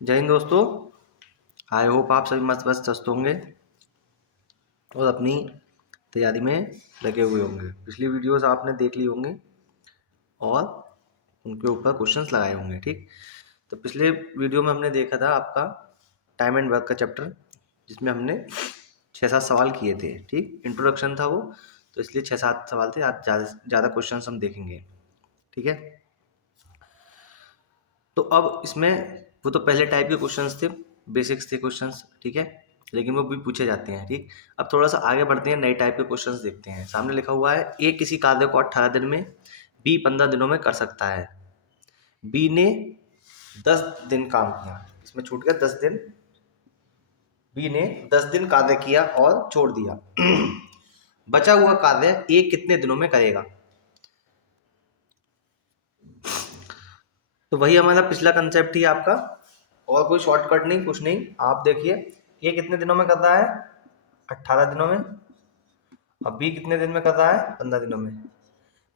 जय हिंद दोस्तों। I hope आप सभी मस्त मस्त स्वस्थ होंगे और अपनी तैयारी में लगे हुए होंगे। पिछली वीडियोस आपने देख ली होंगी और उनके ऊपर क्वेश्चंस लगाए होंगे। ठीक, तो पिछले वीडियो में हमने देखा था आपका टाइम एंड वर्क का चैप्टर, जिसमें हमने 6-7 सवाल किए थे। ठीक, इंट्रोडक्शन था वो, तो इसलिए 6-7 सवाल थे। आज ज़्यादा क्वेश्चन हम देखेंगे। ठीक है, तो अब इसमें वो तो पहले टाइप के क्वेश्चंस थे, बेसिक्स थे क्वेश्चंस। ठीक है, लेकिन वो भी पूछे जाते हैं। ठीक, अब थोड़ा सा आगे बढ़ते हैं, नए टाइप के क्वेश्चंस देखते हैं। सामने लिखा हुआ है, ए किसी कार्य को 18 दिन में, बी 15 दिनों में कर सकता है। बी ने 10 दिन काम किया, इसमें छूट गया 10 दिन। बी ने 10 दिन कार्य किया और छोड़ दिया। बचा हुआ कार्य ए कितने दिनों में करेगा? तो वही हमारा पिछला कंसेप्ट ही आपका, और कोई शॉर्टकट नहीं, कुछ नहीं। आप देखिए, ये कितने दिनों में कर रहा है? 18 दिनों में। अब बी कितने दिन में कर रहा है? 15 दिनों में।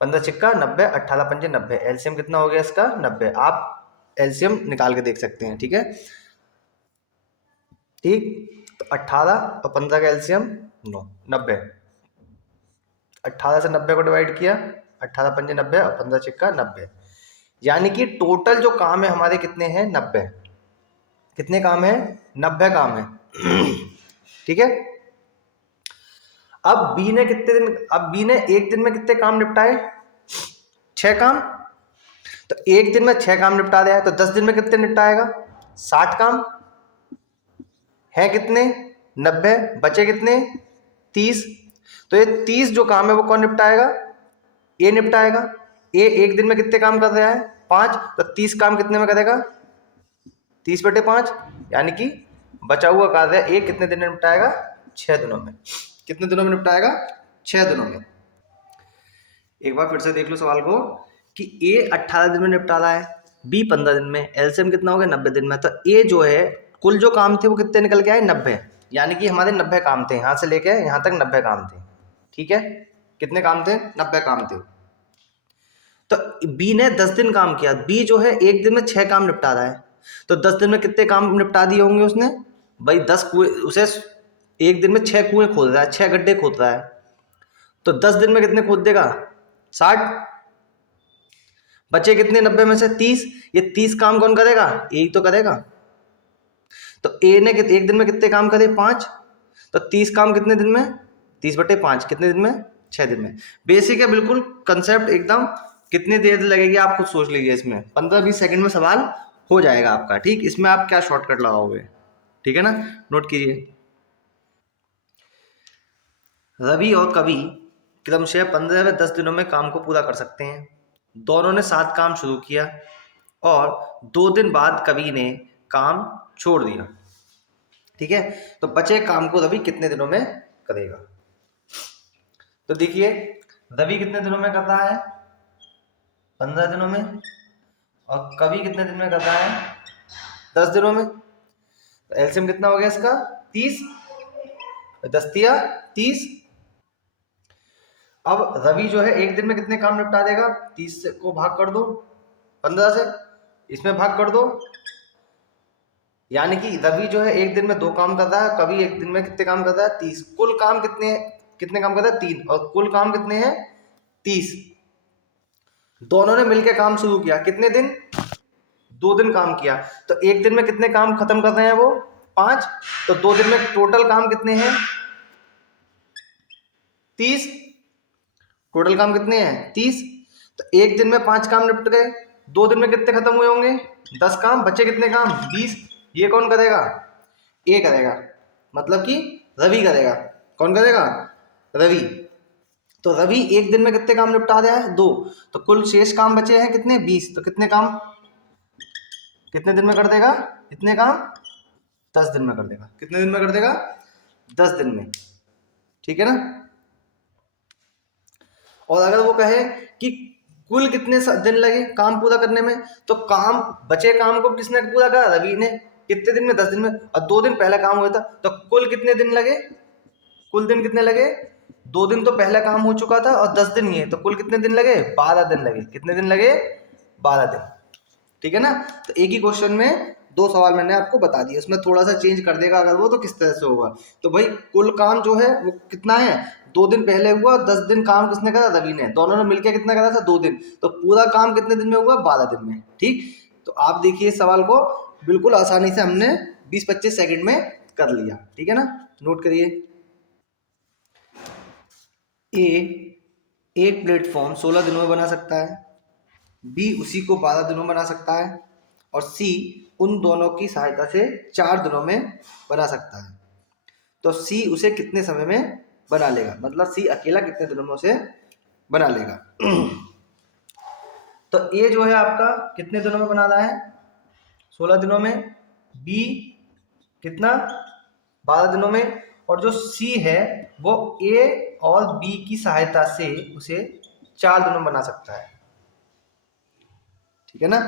15 छिक्का 90, 18 पंजे 90। एलसीएम कितना हो गया इसका? 90। आप एलसीएम निकाल के देख सकते हैं। ठीक है, ठीक, तो 18 और 15 का एलसीएम 90। 18 से 90 को डिवाइड किया, 18 पंजे 90 और 15 छिक्का 90। यानी कि टोटल जो काम है हमारे कितने हैं? 90। कितने काम है? 90 काम है। ठीक है, अब बी ने कितने दिन, अब बी ने एक दिन में कितने काम निपटाए? 6 काम। तो एक दिन में 6 काम निपटा दिया है, तो 10 दिन में कितने निपटाएगा? 60 काम है। कितने? 90। बचे कितने? 30। तो ये 30 जो काम है वो कौन निपटाएगा? ए निपटाएगा। ए एक दिन में कितने काम कर रहा है? 5। तो 30 काम कितने में करेगा? 30/5। यानी कि बचा हुआ कार्य ए कितने दिन में निपटाएगा? 6 दिनों में। कितने दिनों में निपटाएगा? 6 दिनों में। एक बार फिर से देख लो सवाल को, कि ए 18 दिन में निपटा रहा है, बी 15 दिन में, एलसीएम कितना हो गया? 90 दिन में। तो ए जो है, कुल जो काम थे वो कितने निकल के आए? 90। यानी कि हमारे 90 काम थे, यहाँ से लेके यहाँ तक 90 काम थे। ठीक है, कितने काम थे? 90 काम थे। तो बी ने 10 दिन काम किया। बी जो है एक दिन में 6 काम निपटा रहा है, तो 10 दिन में कितने काम निपटा दिए होंगे उसने? भाई 10 कुएं, उसे एक दिन में 6 कुएं खोद रहा है, 6 गड्ढे खोद रहा है, तो 10 दिन में कितने खोद देगा? 60। बचे कितने 90 में से? 30। ये 30 काम कौन करेगा? ए ही तो करेगा। तो ए ने एक दिन में कितने काम करे? 5। तो 30 काम कितने दिन में? 30/5 कितने दिन में? 6 दिन में। बेसिक है बिल्कुल, कंसेप्ट एकदम। कितनी देर लगेगी आप खुद सोच लीजिए। इसमें 15-20 सेकंड में सवाल हो जाएगा आपका। ठीक, इसमें आप क्या शॉर्टकट लगाओगे? ठीक है ना, नोट कीजिए। रवि और कवि क्रमशः 15 व 10 दिनों में काम को पूरा कर सकते हैं। दोनों ने 7 काम शुरू किया और 2 दिन बाद कवि ने काम छोड़ दिया। ठीक है, तो बचे काम को रवि कितने दिनों में करेगा? तो देखिए, रवि कितने दिनों में करता है? 15 दिनों में। और कवि कितने दिन में करता है? 10 दिनों में। तो एलसीएम कितना हो गया इसका? 30। 10 तिया 30। अब रवि जो है एक दिन में कितने काम निपटा देगा? 30 को भाग कर दो 15 से, इसमें भाग कर दो। यानी कि रवि जो है एक दिन में 2 काम कर रहा है, कवि एक दिन में कितने काम कर रहा है? 30। कुल काम कितने, कितने काम कर रहा है? 3। और कुल काम कितने हैं? 30। दोनों ने मिलकर काम शुरू किया, कितने दिन? 2 दिन काम किया। तो एक दिन में कितने काम खत्म कर रहे हैं वो? 5। तो 2 दिन में टोटल काम कितने हैं? 30। टोटल काम कितने हैं? 30। तो एक दिन में 5 काम निपट गए, 2 दिन में कितने खत्म हुए होंगे? 10 काम। बचे कितने काम? 20। ये कौन करेगा? ए करेगा, मतलब कि रवि करेगा। कौन करेगा? रवि। तो रवि एक दिन में कितने काम निपटा रहा है? 2। तो कुल शेष काम बचे हैं कितने? 20। तो कितने काम कितने दिन में कर देगा? इतने काम 10 दिन में कर देगा। कितने दिन में कर देगा? 10 दिन में। ठीक है ना। और अगर वो कहे कि कुल कितने दिन लगे काम पूरा करने में, तो काम, बचे काम को किसने पूरा करा? रवि ने। कितने दिन में? 10 दिन में। और 2 दिन पहला काम हुआ था, तो कुल कितने दिन लगे? कुल दिन कितने लगे? 2 दिन तो पहला काम हो चुका था और 10 दिन ये, तो कुल कितने दिन लगे? 12 दिन लगे। कितने दिन लगे? 12 दिन। ठीक है ना। तो एक ही क्वेश्चन में 2 सवाल मैंने आपको बता दिए, उसमें थोड़ा सा चेंज कर देगा अगर वो, तो किस तरह से होगा। तो भाई कुल काम जो है वो कितना है, 2 दिन पहले हुआ, 10 दिन काम किसने करा, रवि ने, दोनों ने मिलकर कितना करा था, 2 दिन, तो पूरा काम कितने दिन में हुआ, 12 दिन में। ठीक, तो आप देखिए इस सवाल को बिल्कुल आसानी से हमने 20-25 सेकंड में कर लिया। ठीक है ना, नोट करिए। ए एक प्लेटफॉर्म 16 दिनों में बना सकता है, बी उसी को 12 दिनों में बना सकता है, और सी उन दोनों की सहायता से 4 दिनों में बना सकता है। तो सी उसे कितने समय में बना लेगा, मतलब सी अकेला कितने दिनों में उसे बना लेगा। तो ए जो है आपका कितने दिनों में बना रहा है, 16 दिनों में, बी कितना, 12 दिनों में, और जो सी है वो ए और बी की सहायता से उसे 4 दिनों में बना सकता है। ठीक है ना।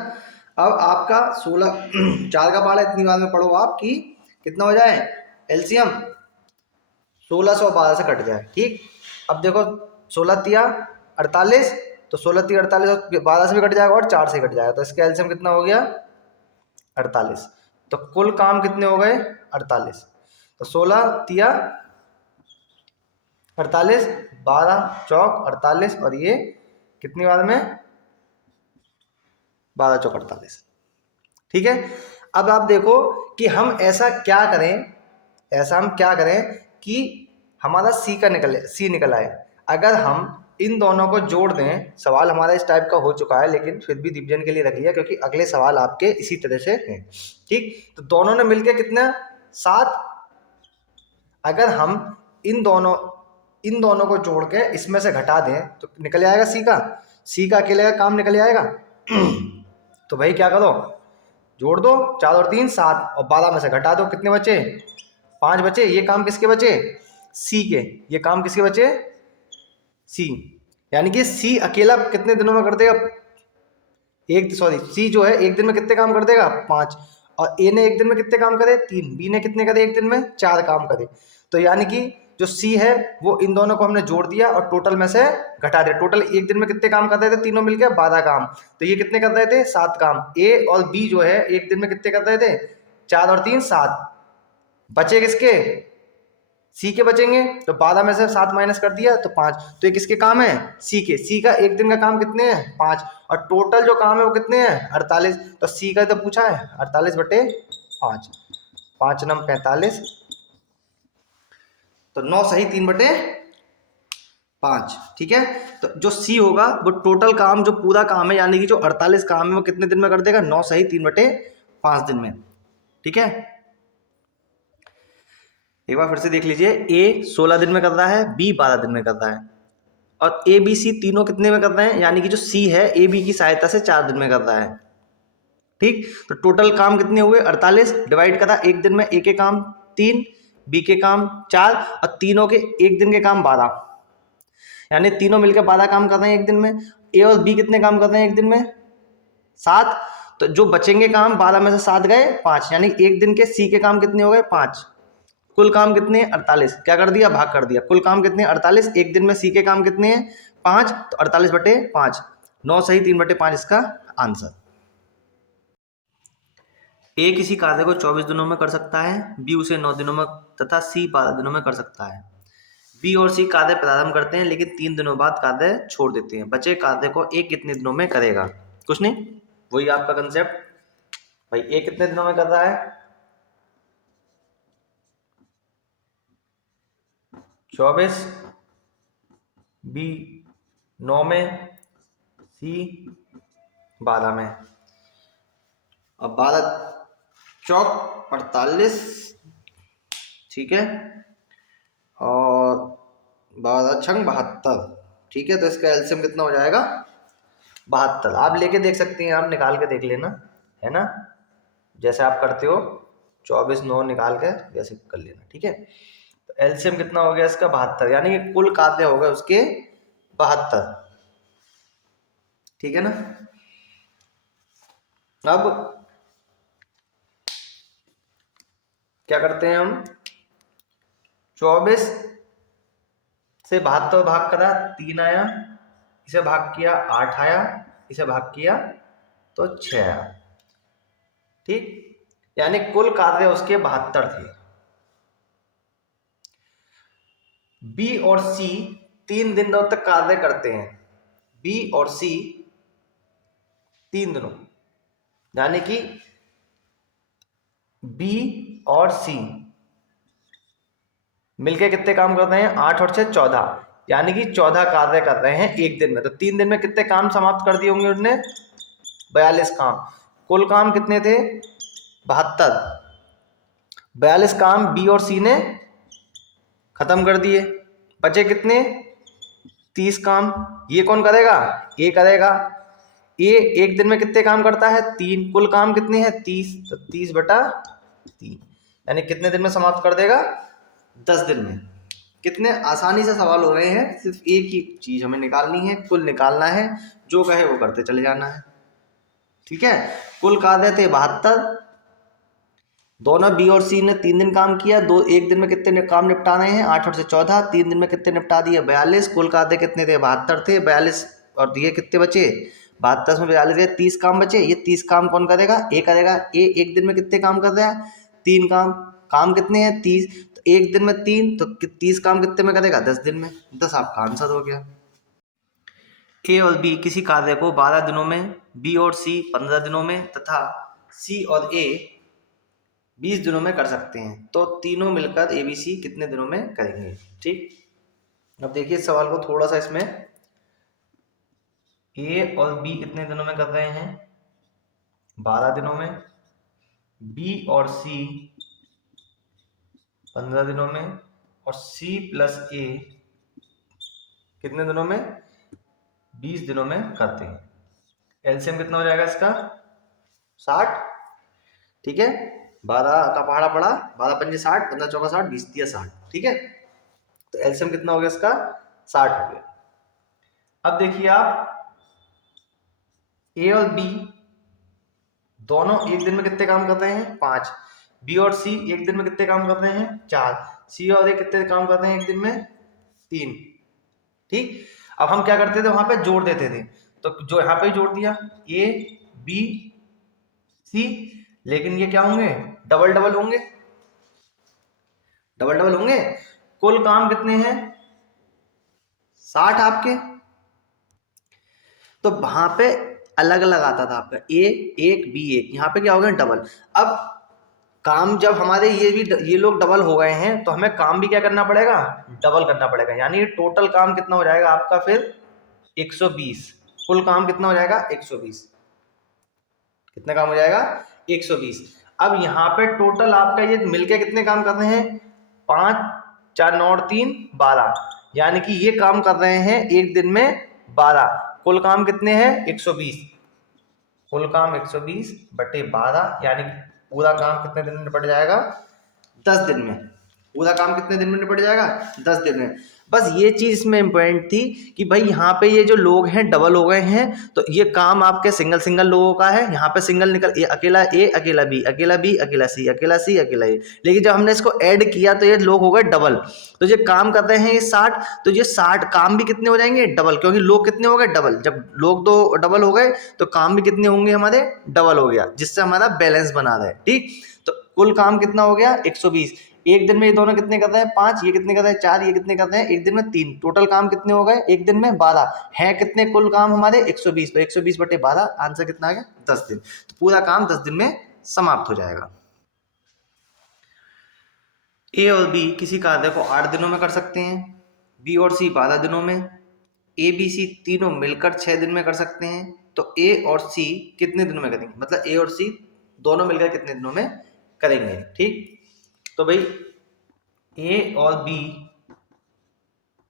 अब आपका 16 4 का पारा इतनी बार में पढ़ो आप कि कितना हो जाए, एलसीएम 16 और 12 से कट जाए। ठीक, अब देखो 16 तिया 48, तो 16 तिया 48 और 12 से भी कट जाएगा और 4 से कट जाएगा, तो इसका एलसीएम कितना हो गया, 48। तो कुल काम कितने हो गए, 48। तो 16 तिया 48, 12 चौक 48, और ये कितनी बार में, 12 चौक 48। ठीक है, अब आप देखो कि हम ऐसा क्या करें, ऐसा हम क्या करें कि हमारा सी निकल आए। अगर हम इन दोनों को जोड़ दें, सवाल हमारा इस टाइप का हो चुका है लेकिन फिर भी रिवीजन के लिए रख लिया क्योंकि अगले सवाल आपके इसी तरह से हैं। ठीक, तो दोनों ने मिलकर कितना, 7। अगर हम इन दोनों को जोड़ के इसमें से घटा दें तो निकल आएगा सी का अकेले का काम निकल आएगा। तो भाई क्या करो, जोड़ दो, 4 और 3 7, और 12 में से घटा दो, कितने बचे, 5 बचे। ये काम किसके बचे, सी के, ये काम किसके बचे, सी, यानी कि सी अकेला कितने दिनों में कर देगा, सी जो है एक दिन में कितने काम कर देगा, 5, और ए ने एक दिन में कितने काम करे, 3, बी ने कितने करे एक दिन में, 4 काम करे। तो यानी कि जो सी है वो इन दोनों को हमने जोड़ दिया और टोटल में से घटा दिया। टोटल एक दिन में कितने काम कर रहे थे तीनों मिलकर, 12 काम, तो ये कितने कर रहे थे, 7 काम। ए और बी जो है एक दिन में कितने कर रहे थे, 4 और 3 7, बचे किसके, सी के बचेंगे, तो 12 में से 7 माइनस कर दिया तो 5, तो ये किसके काम है, सी के। सी का एक दिन का काम कितने हैं, 5, और टोटल जो काम है वो कितने हैं, 48। तो सी का तो पूछा है 48/5, 5 नम 45, तो 9 सही 3/5। ठीक है, तो जो सी होगा वो टोटल काम जो पूरा काम है यानी कि जो 48 काम है वो कितने दिन में कर देगा, 9 सही 3/5 दिन में। ठीक है, एक बार फिर से देख लीजिए, ए 16 दिन में कर रहा है, बी 12 दिन में कर रहा है, और ए बी सी तीनों कितने में कर रहे हैं, यानी कि जो सी है ए बी की सहायता से 4 दिन में कर रहा है। ठीक, तो टोटल काम कितने हुए, 48, डिवाइड करा एक दिन में, ए के काम 3, बी के काम 4, और तीनों के एक दिन के काम 12, यानी तीनों मिलकर 12 काम कर रहे हैं एक दिन में। ए और बी कितने काम कर रहे हैं एक दिन में, 7, तो जो बचेंगे काम 12 में से 7 गए 5, यानी एक दिन के सी के काम कितने हो गए, 5। कुल काम कितने, 48, क्या कर दिया, भाग कर दिया, कुल काम कितने 48, एक दिन में सी के काम कितने हैं 5, तो 48/5, 9 सही 3/5 इसका आंसर। ए किसी कार्य को 24 दिनों में कर सकता है, बी उसे 9 दिनों में तथा सी 12 दिनों में कर सकता है। बी और सी कार्य प्रारंभ करते हैं लेकिन 3 दिनों बाद कार्य छोड़ देते हैं। बचे कार्य को ए कितने दिनों में करेगा, कुछ नहीं, वही आपका कंसेप्ट। भाई ए कितने दिनों में कर रहा है, 24, बी 9 में, सी 12 में, अब 12 चौक 48, ठीक है, और 12 छंग 72। ठीक है, तो इसका एलसीएम कितना हो जाएगा, 72। आप लेके देख सकते हैं, आप निकाल के देख लेना, है ना, जैसे आप करते हो 24 9 निकाल के जैसे कर लेना। ठीक है, तो एलसीएम कितना हो गया इसका, 72, यानी कि कुल कार्य हो गए उसके 72। ठीक है ना, अब क्या करते हैं हम, 24 से 72 भाग करा 3 आया, इसे भाग किया 8 आया, इसे भाग किया तो 6 आया। ठीक, यानी कुल कार्य उसके 72 थे। बी और सी 3 दिनों तक कार्य करते हैं, बी और सी 3 दिनों, यानी कि बी और सी मिलके कितने काम कर रहे हैं, 8 और 6 14, यानी कि 14 कार्य कर रहे हैं एक दिन में। तो 3 दिन में कितने काम समाप्त कर दिए होंगे उन्होंने, 42 काम। कुल काम कितने थे, 72। 42 काम बी और सी ने खत्म कर दिए, बचे कितने, 30 काम। ये कौन करेगा, ए करेगा। ए एक दिन में कितने काम करता है, 3। कुल काम कितने हैं, 30। तो 30/3, यानी कितने दिन में समाप्त कर देगा, 10 दिन में। कितने आसानी से सवाल हो रहे हैं, सिर्फ एक ही चीज हमें निकालनी है, कुल निकालना है, जो कहे वो करते चले जाना है। ठीक है, कुल कार्य थे 72, दोनों बी और सी ने 3 दिन काम किया। एक दिन में कितने काम निपटाने हैं, 8 और से 14, 3 दिन में कितने निपटा दिए, 42। कुल कार्य कितने थे, 72 थे। 42 और ये कितने बचे, 72 में 42 गए, 30 काम बचे। ये 30 काम कौन करेगा, ए करेगा। ए एक दिन में कितने काम कर रहा है, 3 काम। काम कितने हैं, 30। तो एक दिन में 3, तो 30 काम कितने में करेगा, 10 दिन में। 10 आपका आंसर हो गया। ए और बी किसी कार्य को 12 दिनों में, बी और सी 15 दिनों में तथा सी और ए 20 दिनों में कर सकते हैं। तो तीनों मिलकर ए बी सी कितने दिनों में करेंगे। ठीक, अब देखिए इस सवाल को थोड़ा सा, इसमें ए और बी कितने दिनों में कर रहे हैं, 12 दिनों में। बी और सी 15 दिनों में। और सी प्लस ए कितने दिनों में, 20 दिनों में करते हैं। एलसीएम कितना हो जाएगा इसका, 60। ठीक है, 12 का पहाड़ा पड़ा, 12 पंजे 60, 15 चौका 60, 20 दिया 60। ठीक है, तो एलसीएम कितना हो गया इसका, 60 हो गया। अब देखिए आप, ए और बी दोनों एक दिन में कितने काम कर रहे हैं, 5। बी और सी एक दिन में कितने काम कर रहे हैं, 4। सी और ए कितने काम कर रहे हैं एक दिन में, 3। ठीक, अब हम क्या करते थे, वहां पे जोड़ देते थे। तो जो यहाँ पे जोड़ दिया, ए बी सी, लेकिन ये क्या होंगे, डबल डबल होंगे, डबल डबल होंगे। कुल काम कितने हैं, 60 आपके। तो वहां पे अलग अलग आता था आपका, ए एक बी एक, यहाँ पे क्या हो गया, डबल। अब काम जब हमारे ये लोग डबल हो गए हैं, तो हमें काम भी क्या करना पड़ेगा, डबल करना पड़ेगा। यानी टोटल काम कितना हो जाएगा आपका फिर, 120। कुल काम कितना हो जाएगा, 120। कितना काम हो जाएगा, 120। अब यहाँ पे टोटल आपका ये मिलके कितने काम कर रहे हैं, 5 4 9 और 3 12, यानी कि ये काम कर रहे हैं एक दिन में 12। कुल काम कितने हैं, 120। कुल काम 120/12, यानी पूरा काम कितने दिन में निपट जाएगा, 10 दिन में। पूरा काम कितने दिन में निपट जाएगा, 10 दिन में। बस ये चीज इसमें इंपॉर्टेंट थी कि भाई यहाँ पे ये जो लोग हैं डबल हो गए हैं, तो ये काम आपके सिंगल सिंगल लोगों का है। यहाँ पे सिंगल निकल, ए अकेला ए, अकेला बी, अकेला बी, अकेला सी, अकेला सी, अकेला ए। लेकिन जब हमने इसको ऐड किया तो ये लोग हो गए डबल। तो ये काम कर रहे हैं ये 60, तो ये 60 काम भी कितने हो जाएंगे, डबल, क्योंकि लोग कितने हो गए, डबल। जब लोग दो डबल हो गए तो काम भी कितने होंगे हमारे, डबल हो गया, जिससे हमारा बैलेंस बना रहे। ठीक, तो कुल काम कितना हो गया, 120। एक दिन में ये दोनों कितने कर रहे हैं, 5। ये कितने कर रहे हैं, 4। ये कितने कर रहे हैं, एक दिन में 3। टोटल काम कितने हो गए एक दिन में, 12 है। कितने कुल काम हमारे, 120। तो 120/12, आंसर कितना आ गया, 10 दिन। तो पूरा काम 10 दिन में समाप्त हो जाएगा। ए और बी किसी कार्य को 8 दिनों में कर सकते हैं, बी और सी 12 दिनों में, ए बी सी तीनों मिलकर 6 दिन में कर सकते हैं। तो ए और सी कितने दिनों में करेंगे, मतलब ए और सी दोनों मिलकर कितने दिनों में करेंगे। ठीक, तो भाई ए और बी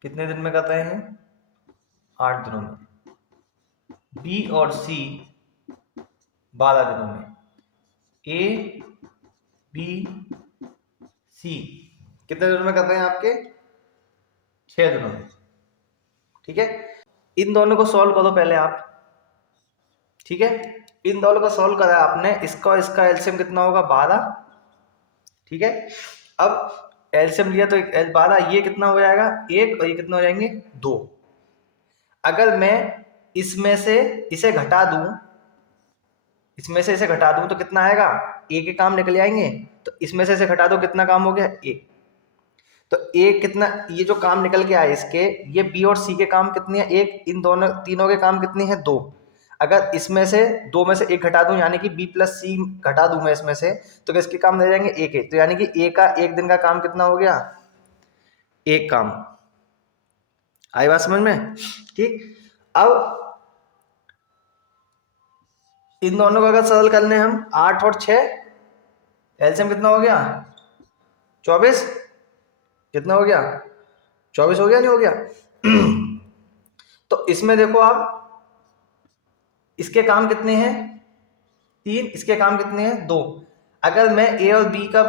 कितने दिन में कर रहे हैं, 8 दिनों में। बी और सी 12 दिनों में। ए बी सी कितने दिनों में कर रहे हैं आपके, 6 दिनों में। ठीक है, इन दोनों को सॉल्व करो पहले आप। ठीक है, इन दोनों को सॉल्व करा आपने, इसका इसका एलसीएम कितना होगा, 12। ठीक है, अब एलसीएम लिया तो 12, ये कितना हो जाएगा 1, और ये कितना हो जाएंगे 2। अगर मैं इसमें से इसे घटा दूं इसमें से इसे घटा दूं तो कितना आएगा, ए के काम निकल आएंगे। तो इसमें से इसे घटा दो, कितना काम हो गया, एक। तो ए कितना, ये जो काम निकल के आए इसके, ये बी और सी के काम कितने हैं, एक। इन दोनों तीनों के काम कितने हैं, दो। अगर इसमें से दो में से एक घटा दूं, यानी कि बी प्लस सी घटा दूं मैं इसमें से, तो किसके काम रह जाएंगे, एक एक। तो यानी कि ए का एक दिन का काम कितना हो गया, एक काम। आई बात समझ में, ठीक। अब इन दोनों को अगर सरल कर लें हम, 8 और 6, एलसीएम कितना हो गया, 24। कितना हो गया, 24 हो गया, नहीं हो गया। तो इसमें देखो आप, इसके काम कितने हैं, 3, इसके काम कितने हैं, 2। अगर मैं ए और बी का,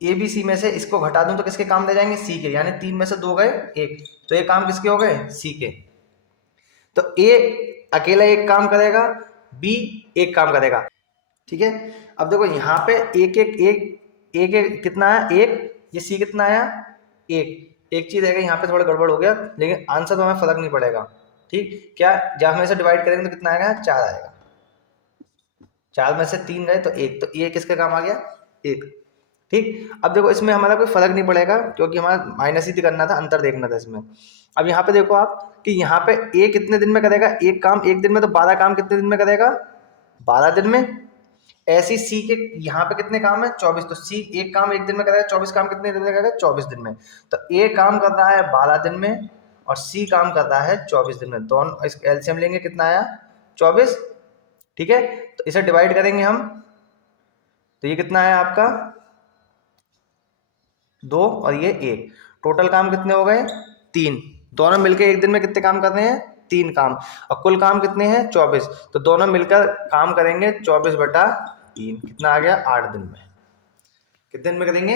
ए बी सी में से इसको घटा दूं तो किसके काम दे जाएंगे, सी के। यानी 3 में से 2 गए, 1। तो ये काम किसके हो गए, सी के। तो ए अकेला एक काम करेगा, बी एक काम करेगा, ठीक है। अब देखो यहाँ पे एक एक एक एक, एक कितना है, एक। ये सी कितना आया, एक चीज है, यहाँ पे थोड़ा गड़बड़ हो गया, लेकिन आंसर तो हमें फर्क नहीं पड़ेगा, ठीक। क्या, जब हम इसे डिवाइड करेंगे तो कितना आएगा, 4 आएगा। 4 में से 3 गए तो एक, तो ये किसका काम आ गया, एक, ठीक। अब देखो इसमें हमारा कोई फर्क नहीं पड़ेगा, क्योंकि हमारा माइनस ही करना था, अंतर देखना था इसमें। अब यहाँ पे देखो आप कि यहाँ पे ए कितने दिन में करेगा, एक काम एक दिन में, तो 12 काम कितने दिन में करेगा, 12 दिन में। ऐसी सी के यहाँ पे कितने काम है, 24। तो सी एक काम एक दिन में करेगा, 24 काम कितने दिन में करेगा, 24 दिन में। तो ए काम कर रहा है 12 दिन में, और सी काम कर रहा है 24 दिन में। दोनों इसका एलसीएम लेंगे, कितना आया, 24, ठीक है। तो इसे डिवाइड करेंगे हम, तो ये कितना आया आपका, 2 और ये 1। टोटल काम कितने हो गए, 3। दोनों मिलकर एक दिन में कितने काम कर रहे हैं, 3 काम। और कुल काम कितने हैं, 24। तो दोनों मिलकर काम करेंगे 24/3, कितना आ गया, 8 दिन में। कितने दिन में करेंगे,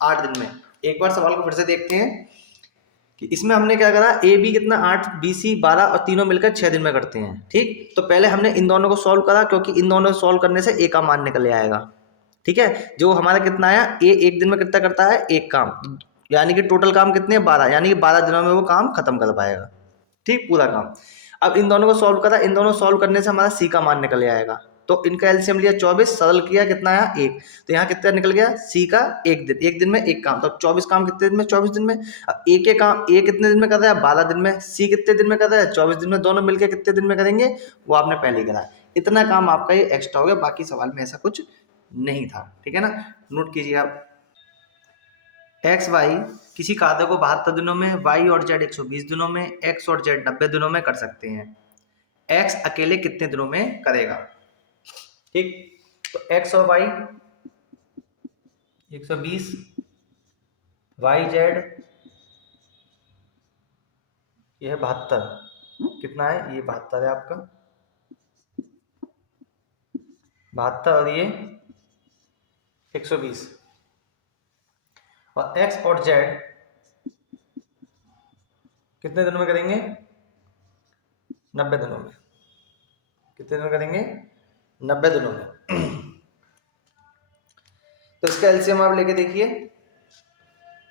8 दिन में। एक बार सवाल को फिर से देखते हैं कि इसमें हमने क्या करा, ए बी कितना, 8, बी सी 12, और तीनों मिलकर 6 दिन में करते हैं, ठीक। तो पहले हमने इन दोनों को सॉल्व करा, क्योंकि इन दोनों को सॉल्व करने से ए का मान निकल आएगा, ठीक है। जो हमारा कितना आया, ए एक दिन में कितना करता है, एक काम। यानी कि टोटल काम कितने हैं, 12। यानी कि 12 दिनों में वो काम खत्म कर पाएगा, ठीक, पूरा काम। अब इन दोनों को सॉल्व करा, इन दोनों सॉल्व करने से हमारा सी का मान निकल आएगा। तो इनका एलसीएम लिया 24, सरल किया, कितना आया, 1। तो यहाँ कितना निकल गया, सी का एक दिन में एक काम। तो 24 काम कितने दिन में, 24 दिन में। अब ए के काम ए कितने दिन में कर रहा है, 12 दिन में। सी कितने दिन में कर रहा है, 24 दिन में। दोनों मिलकर कितने दिन में करेंगे, वो आपने पहले ही करा। इतना काम आपका ये एक्स्ट्रा हो गया, बाकी सवाल में ऐसा कुछ नहीं था, ठीक है ना। नोट कीजिए आप, एक्स वाई किसी कार्य को 72 दिनों में, वाई और जेड 120 दिनों में, एक्स और जेड 90 दिनों में कर सकते हैं। एक्स अकेले कितने दिनों में करेगा, ठीक। तो एक्स और वाई 120, वाई जेड ये है 72। कितना है, ये 72 है आपका, 72, और ये 120। और एक्स और जेड कितने दिनों में करेंगे, 90 दिनों में। कितने दिनों में करेंगे, 90 दिनों में। तो इसका एलसीएम आप लेके देखिए,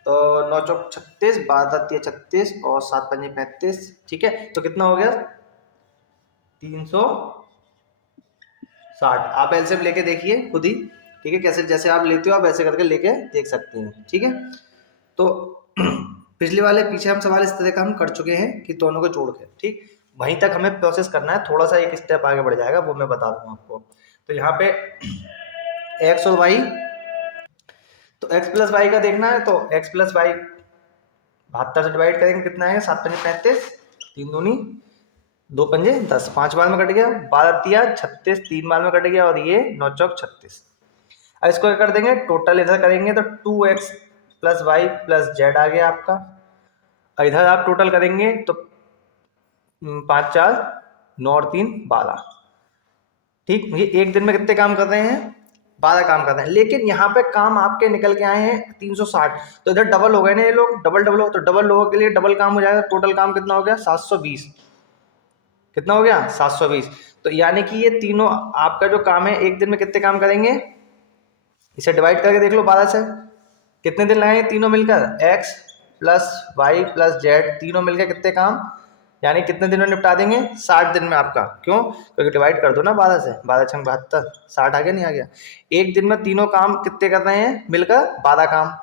तो 9 चौक 36, 12 तिया 36, और 7 पंजे 35, ठीक है। तो कितना हो गया, 360। आप एलसीएम लेके देखिए खुद ही, ठीक है। कैसे जैसे आप लेते हो आप वैसे करके लेके देख सकते हैं, ठीक है। तो पिछले वाले पीछे हम सवाल इस तरह का हम कर चुके हैं कि दोनों को जोड़ के, ठीक। वहीं तक हमें प्रोसेस करना है, थोड़ा सा एक स्टेप आगे बढ़ जाएगा, वो मैं बता दूंगा आपको। तो यहाँ पे एक्स और वाई, तो x प्लस वाई का देखना है, तो x प्लस वाई 72 से डिवाइड करेंगे, कितना है, 7 पंजे 35, 3 दूनी 2 पंजे 10, 5 बार में कट गया। 12 तिया 36, 3 बार में कट गया, और ये 9 चौक 36। अब इसको क्या कर देंगे, टोटल इधर करेंगे तो 2x plus Y plus Z आ गया आपका। और इधर आप टोटल करेंगे तो 5 4 9 और 3 12, ठीक। ये एक दिन में कितने काम कर रहे हैं, 12 काम कर रहे हैं। लेकिन यहाँ पे काम आपके निकल के आए हैं 360, तो इधर डबल हो गए ना ये लोग, डबल डबल हो, तो डबल लोगों के लिए डबल काम हो जाएगा। टोटल काम कितना हो गया, 720। कितना हो गया, 720। तो यानी कि ये तीनों आपका जो काम है, एक दिन में कितने काम करेंगे, इसे डिवाइड करके देख लो 12 से, कितने दिन लगाएंगे तीनों मिलकर, X plus Y plus Z तीनों मिलकर कितने काम, यानी कितने दिन में निपटा देंगे? 60 दिन में आपका। क्यों? क्योंकि डिवाइड कर दो ना 12 से, 12 छंग 72, 60 आ गया नहीं आ गया? एक दिन में तीनों काम कितने कर रहे हैं मिलकर? 12 काम।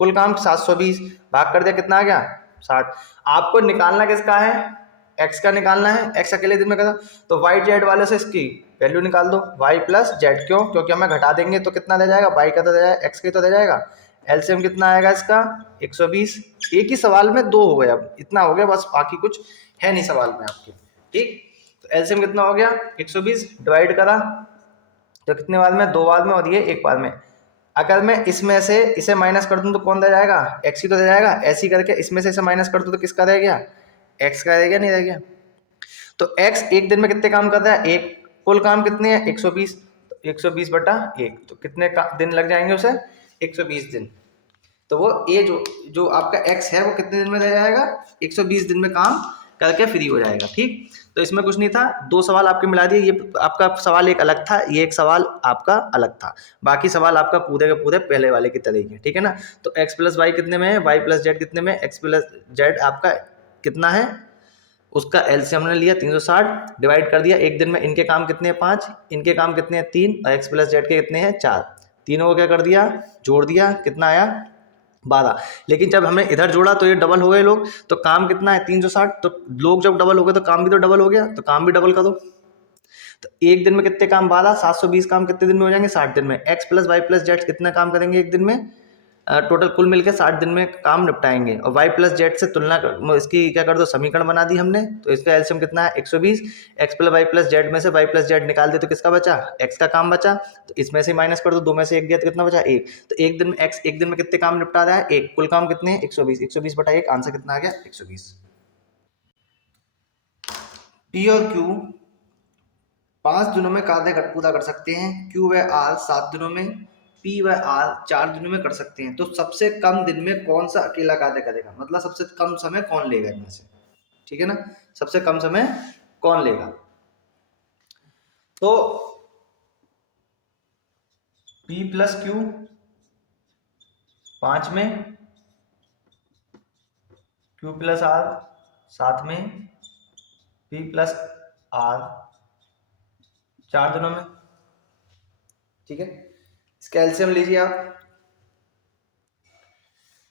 कुल काम 720, भाग कर दिया कितना आ गया? 60। आपको निकालना किसका है? एक्स का निकालना है। एक्स अकेले दिन में करता, तो वाई जेड वाले से इसकी वैल्यू निकाल दो, वाई प्लस जेड। क्यों? क्योंकि हमें घटा देंगे तो कितना दे जाएगा? वाई का तो दे जाएगा, एक्स का तो दे जाएगा। एलसीएम कितना आएगा इसका? 120। एक ही सवाल में दो हो गए, अब इतना हो गया बस, बाकी कुछ है नहीं सवाल में आपके। ठीक, तो एलसीएम कितना हो गया? 120। डिवाइड करा तो कितने बाद में? 2 बाद में, और ये 1 बाद में। अगर मैं इसमें से इसे माइनस कर दूं तो कौन दे जाएगा? एक्स ही तो दे जाएगा। ऐसे ही करके इसमें से इसे माइनस कर दूं तो किसका रह गया? एक्स का रह गया, नहीं रह गया? तो एक्स एक दिन में कितने काम करता है? एक। कुल काम कितने हैं? 120। 120 बटा 1, तो कितने दिन लग जाएंगे उसे? 120 दिन। तो वो ये जो जो आपका एक्स है वो कितने दिन में रह जाएगा? 120 दिन में काम करके फ्री हो जाएगा। ठीक, तो इसमें कुछ नहीं था, 2 सवाल आपके मिला दिए। ये आपका सवाल एक अलग था, ये एक सवाल आपका अलग था, बाकी सवाल आपका पूरे के पूरे पहले वाले की तरह ही है। ठीक है ना? तो एक्स प्लस वाई कितने में है? वाई प्लस जेड कितने में? एक्स प्लस जेड आपका कितना है? उसका एलसीएम हमने लिया 360, डिवाइड कर दिया। एक दिन में इनके काम कितने हैं? 5, इनके काम कितने हैं? 3, और एक्स प्लस जेड के कितने हैं? 4। तीनों को क्या कर दिया? जोड़ दिया, कितना आया? 12। लेकिन जब हमने इधर जोड़ा तो ये डबल हो गए लोग, तो काम कितना है? 360। तो लोग जब डबल हो गए तो काम भी तो डबल हो गया, तो काम भी डबल करो। तो एक दिन में कितने काम? 12। 720 काम कितने दिन में हो जाएंगे? 60 दिन में। X plus Y plus Z कितना काम करेंगे एक दिन में? टोटल कुल मिलकर 60 दिन में काम निपटाएंगे। और y प्लस जेड से तुलना इसकी क्या कर दो? समीकरण बना दी हमने। तो इसका एलसीएम कितना है? 120। X plus Y plus Z में से y प्लस जेड निकाल दे तो किसका बचा? x का काम बचा। तो इसमें से माइनस कर दो, 2 में से 1 गया तो कितना बचा? 1। तो एक दिन में x एक दिन में कितने काम निपटा रहा है? 1। कुल काम कितने हैं? 120। 120 बटा 1, आंसर कितना आ गया? 120। पी और क्यू 5 दिनों में कार्य पूरा कर सकते हैं, क्यू व आर 7 दिनों में, पी व आर 4 दिनों में कर सकते हैं। तो सबसे कम दिन में कौन सा अकेला कार्य करेगा? मतलब सबसे कम समय कौन लेगा इनमें से? ठीक है ना? सबसे कम समय कौन लेगा? तो पी प्लस क्यू 5 में, क्यू प्लस आर 7 में, पी प्लस आर 4 दिनों में। ठीक है, इसका एलसीएम लीजिए आप,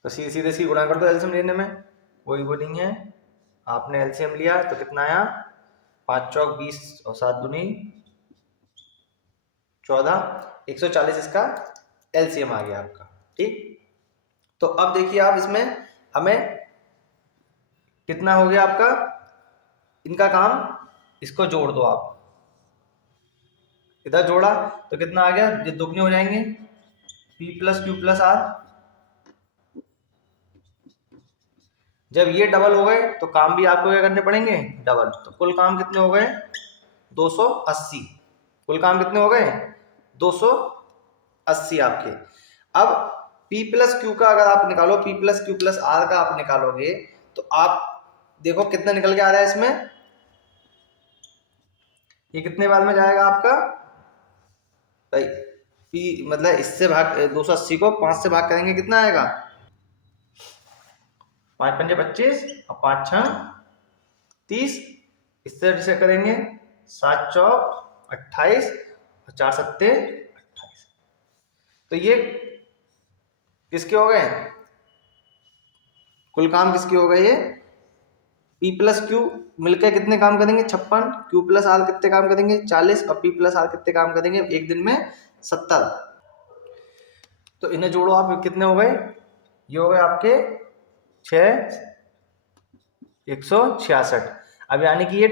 तो सीधे सीधे सी गुणा कर दो एलसीएम लेने में, कोई वो नहीं है। आपने एलसीएम लिया तो कितना आया? 5 चौक 20 और 7 दूनी 14, 140 इसका एलसीएम आ गया आपका। ठीक, तो अब देखिए आप इसमें हमें कितना हो गया आपका इनका काम, इसको जोड़ दो आप। इधर जोड़ा तो कितना आ गया? ये दुगने हो जाएंगे, P plus Q plus R. जब ये डबल हो गए तो काम भी आपको क्या करने पड़ेंगे? डबल। तो कुल काम कितने हो गए? 280। कुल काम कितने हो गए? 280 आपके। अब P प्लस क्यू का अगर आप निकालो, P plus Q plus R का आप निकालोगे तो आप देखो कितना निकल के आ रहा है इसमें। ये कितने बार में जाएगा आपका भाई? P मतलब इससे भाग 280 को 5 से भाग करेंगे, कितना आएगा? 5 पंजे 25 और 5 छः 30। इससे करेंगे 7 चौक 28 और 4 सत्ते 28। तो ये किसके हो गए? कुल काम किसके हो गए? ये P प्लस क्यू मिलकर कितने काम करेंगे? 56। Q प्लस आर कितने काम करेंगे? 40। और P प्लस आर कितने काम करेंगे एक दिन में? 70। तो इन्हें जोड़ो आप, कितने हो गए? ये हो गए आपके 6 166। अब यानी कि ये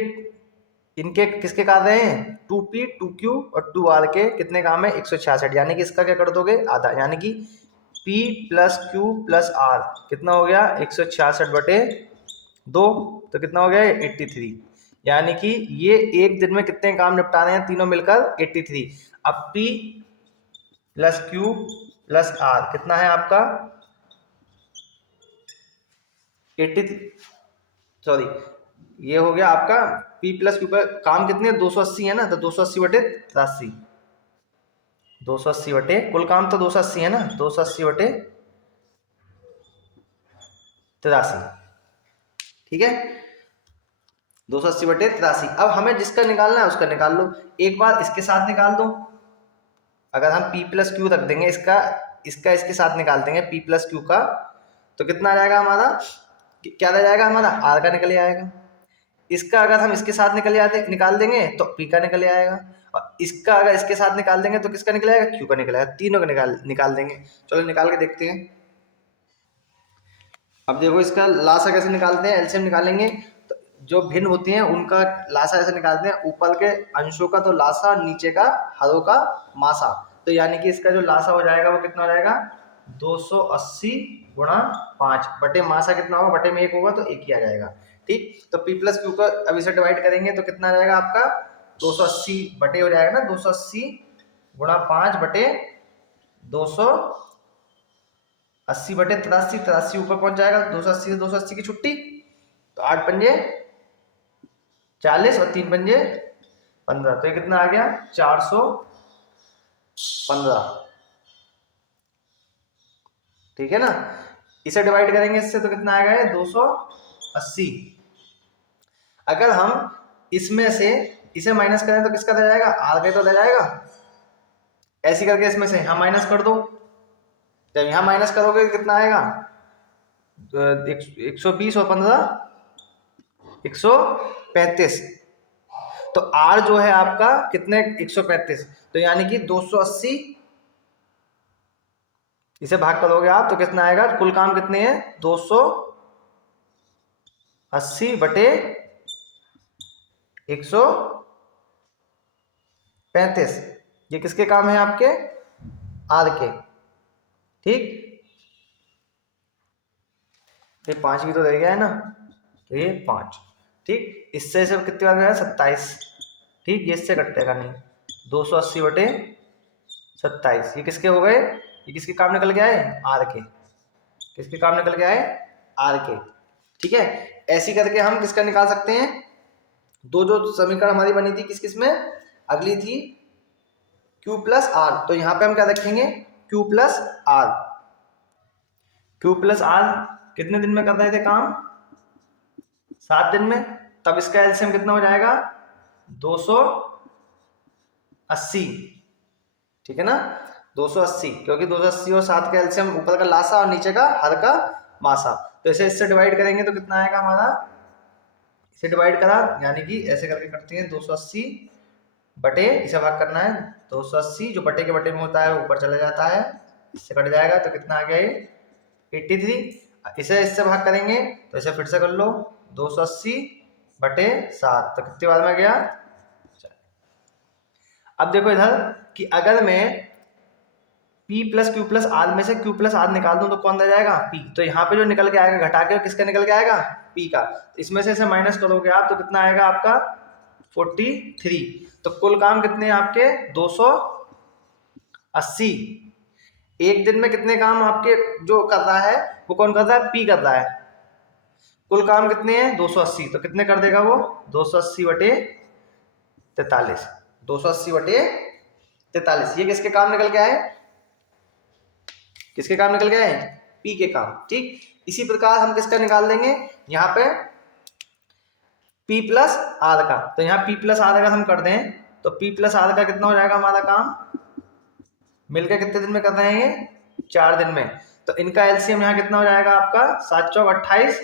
इनके किसके कार्य हैं? 2P 2Q और 2R के कितने काम है? 166। यानी कि इसका क्या कर दोगे? आधा। यानी कि P plus Q plus R कितना हो गया? 166 बटे 2, तो कितना हो गया? 83। यानी कि ये एक दिन में कितने काम निपटा रहे हैं तीनों मिलकर? 83। अब P plus Q plus R कितना है आपका? 83, सॉरी ये हो गया आपका P प्लस क्यू पर काम कितने? 280 है ना, तो 280 बटे 83। 280 बटे कुल काम तो 280 है ना, 280 बटे 83। ठीक है, 280/83। अब हमें जिसका निकालना है उसका निकाल लो। एक बार इसके साथ निकाल दो। अगर हम p प्लस क्यू रख देंगे, इसका इसका इसके साथ निकाल देंगे p प्लस क्यू का, तो कितना आ जाएगा हमारा, क्या रह जाएगा हमारा, r का निकल आएगा। इसका अगर हम इसके साथ निकाल देंगे तो p का निकल आएगा, और इसका अगर इसके साथ निकाल देंगे तो किसका निकल आएगा, q का निकल आएगा। तीनों का निकाल देंगे। चलो निकाल के देखते हैं। अब देखो इसका लासा कैसे निकालते हैं, एलसीएम निकालेंगे तो जो भिन्न होती हैं उनका लासा ऐसे निकालते हैं, ऊपर के अंशों का तो लासा, नीचे का हरों का मासा। तो यानी कि इसका जो लासा हो जाएगा वो कितना हो जाएगा, 280 गुणा 5 बटे मासा कितना होगा, बटे में 1 होगा तो 1 ही आ जाएगा। ठीक, तो p प्लस क्यू का अब इसे डिवाइड करेंगे तो कितना आ जाएगा आपका, 280 बटे हो जाएगा ना, 280 गुणा 5 बटे 280/83। 83 ऊपर पहुंच जाएगा, 280 से 280 की छुट्टी, तो 8 पंजे 40 और 3 पंजे 15, तो ये कितना आ गया, 415। ठीक है ना। इसे डिवाइड करेंगे इससे तो कितना आएगा, 280। अगर हम इसमें से इसे माइनस करें तो किसका रह जाएगा, आर का तो रह जाएगा। ऐसी करके इसमें से यहां माइनस कर दो। जब यहां माइनस करोगे कितना आएगा, 120 और 15 135। तो आर जो है आपका कितने, 135। तो यानी कि 280, इसे भाग करोगे आप तो कितना आएगा, कुल काम कितने हैं, 280/135। ये किसके काम है, आपके आर के। ठीक, ये 5 भी तो रह गया है ना, तो ये 5। ठीक, इससे से कितनी बार गया, 27। ठीक, ये इससे कटेगा नहीं, 280/27। ये किसके हो गए, ये किसके काम निकल गया है, आर के। किसके काम निकल गया है, आर के। ठीक है, ऐसी करके हम किसका निकाल सकते हैं, दो जो समीकरण हमारी बनी थी किस किस में, अगली थी Q प्लस आर, तो यहां पे हम क्या रखेंगे, Q plus R. Q plus R कितने दिन में कर रहे थे काम, 7 दिन में। तब इसका एलसीएम कितना हो जाएगा, 280। ठीक है ना, 280, क्योंकि 280 और 7 का एलसीएम ऊपर का लासा और नीचे का हर का मासा। तो इसे इससे डिवाइड करेंगे तो कितना आएगा हमारा, इसे डिवाइड करा यानी कि ऐसे करके करते हैं, 280 बटे, इसे भाग करना है, 280 जो बटे के बटे में होता है ऊपर चला जाता है, इससे कट जाएगा तो कितना आ गया ये 83। इसे इससे भाग करेंगे तो इसे फिर से कर लो, 280/7, तो कितनी बार में गया। अब देखो इधर कि अगर मैं p plus Q plus R में से q प्लस आर निकाल दूं तो कौन रह जाएगा, p। तो यहाँ पे जो निकल के आएगा घटा के किसका निकल के आएगा, p का। इसमें से इसे माइनस करोगे आप तो कितना आएगा आपका 43। तो कुल काम कितने हैं आपके 280। एक दिन में कितने काम आपके जो कर रहा है वो कौन कर रहा है, p कर रहा है। कुल काम कितने हैं 280, तो कितने कर देगा वो 280/43। 280/43, ये किसके काम निकल के आए, किसके काम निकल गए, p के काम। ठीक, इसी प्रकार हम किसका निकाल देंगे, यहाँ पे p प्लस आर का। तो यहाँ p प्लस आर का हम कर दें तो p प्लस आर का कितना हो जाएगा हमारा काम, मिलकर कितने दिन में कर रहे हैं, 4 दिन में। तो इनका एलसीएम यहाँ कितना हो जाएगा आपका, 7 चौक 28,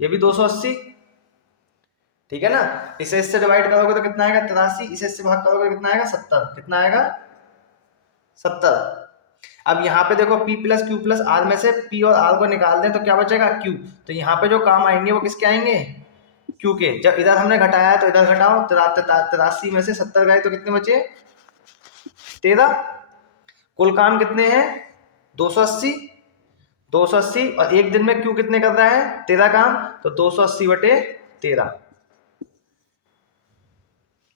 ये भी 280। ठीक है ना, इसे इससे डिवाइड करोगे तो कितना आएगा 83, इसे इससे भाग करोगे तो कितना आएगा 70। कितना आएगा 70। अब यहाँ पे देखो p plus Q plus R में से p और r को निकाल दें तो क्या बचेगा q। तो यहाँ पे जो काम आएंगे वो किसके आएंगे, q के। जब इधर हमने घटाया है तो इधर घटाओ, 83 में से 70 गए तो कितने बचे 13। कुल काम कितने हैं 280। 280 और एक दिन में q कितने कर रहा है 13 काम, तो 280/13।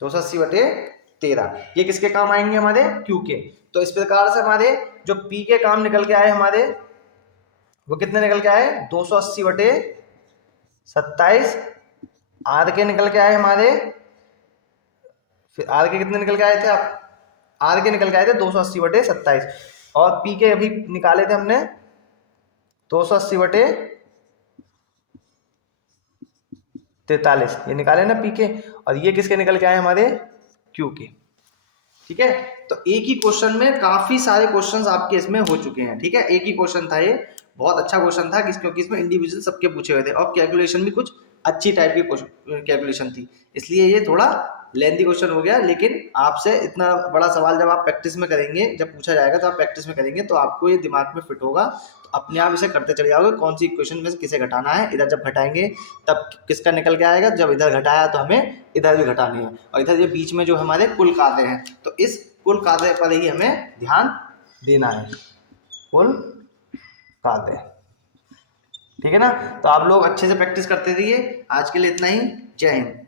280/13 ये किसके काम आएंगे हमारे q के। तो इस प्रकार से हमारे जो p के काम निकल के आए हमारे वो कितने निकल के आए 280/27। आर के निकल के आए हमारे, फिर आर के कितने निकल के आए थे आप, आर के निकल के आए थे 280/27 और पी के अभी निकाले थे हमने 280/27। 43 ये निकाले ना पी के, और ये किसके निकल के आए हमारे क्यू के। ठीक है, तो एक ही क्वेश्चन में काफी सारे क्वेश्चंस आपके इसमें हो चुके हैं। ठीक है, एक ही क्वेश्चन था ये, बहुत अच्छा क्वेश्चन था क्योंकि इसमें इंडिविजुअल सबके पूछे हुए थे और कैलकुलेशन भी कुछ अच्छी टाइप की कैलकुलेशन थी, इसलिए ये थोड़ा लेंथी क्वेश्चन हो गया। लेकिन आपसे इतना बड़ा सवाल जब आप प्रैक्टिस में करेंगे, जब पूछा जाएगा तो आप प्रैक्टिस में करेंगे तो आपको ये दिमाग में फिट होगा, तो अपने आप इसे करते चले जाओगे, कौन सी इक्वेशन में से किसे घटाना है, इधर जब घटाएंगे तब किसका निकल के आएगा, जब इधर घटाया तो हमें इधर भी घटानी है, और इधर ये बीच में जो हमारे कुल कादे हैं, तो इस कुल कादे पर ही हमें ध्यान देना है, कुल कादे। ठीक है ना, तो आप लोग अच्छे से प्रैक्टिस करते रहिए। आज के लिए इतना ही, जय हिंद।